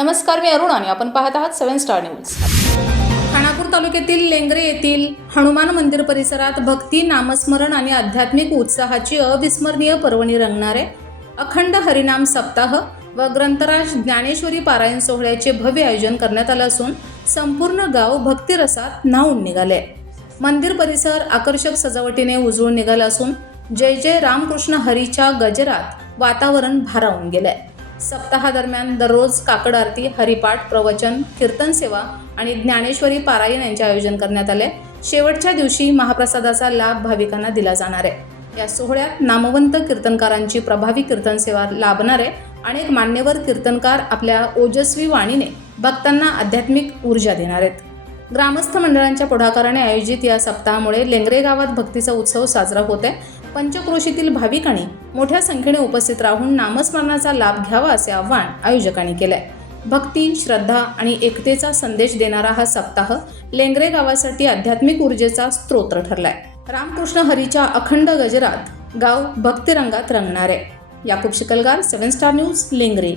नमस्कार, मी अरुण आणि आपण पाहत आहात 7 स्टार न्यूज। खानापूर तालुक्यातील लेंगरे येथील हनुमान मंदिर परिसरात भक्ती, नामस्मरण आणि आध्यात्मिक उत्साहाची अविस्मरणीय पर्वणी रंगणारे अखंड हरिनाम सप्ताह व ग्रंथराज ज्ञानेश्वरी पारायण सोहळ्याचे भव्य आयोजन करण्यात आले असून संपूर्ण गाव भक्तिरसात न्हाऊन निघाले। मंदिर परिसर आकर्षक सजावटीने उजळून निघाला असून जय जय रामकृष्ण हरीच्या गजरात वातावरण भारावून गेले। सप्ताहादरम्यान दररोज काकड आरती, हरिपाठ, प्रवचन, कीर्तन सेवा आणि ज्ञानेश्वरी पारायण यांचे आयोजन करण्यात आले। शेवटच्या दिवशी महाप्रसादाचा लाभ भाविकांना दिला जाणार आहे। या सोहळ्यात नामवंत कीर्तनकारांची प्रभावी कीर्तन सेवा लाभणारे अनेक मान्यवर कीर्तनकार आपल्या ओजस्वी वाणीने भक्तांना आध्यात्मिक ऊर्जा देणार आहेत। ग्रामस्थ मंडळांच्या पुढाकाराने आयोजित या सप्ताहामुळे लेंगरे गावात भक्तीचा उत्सव साजरा होत आहे। पंचक्रोशीतील भाविकांनी मोठ्या संख्येने उपस्थित राहून नामस्मरणाचा लाभ घ्यावा असे आवाहन आयोजकांनी केले। भक्ती, श्रद्धा आणि एकतेचा संदेश देणारा हा सप्ताह लेंगरे गावासाठी आध्यात्मिक ऊर्जेचा स्रोत ठरलाय। रामकृष्ण हरीच्या अखंड गजरात गाव भक्तिरंगात रंगणार आहे। Yakub Shikalgar, 7 star news, Lengare.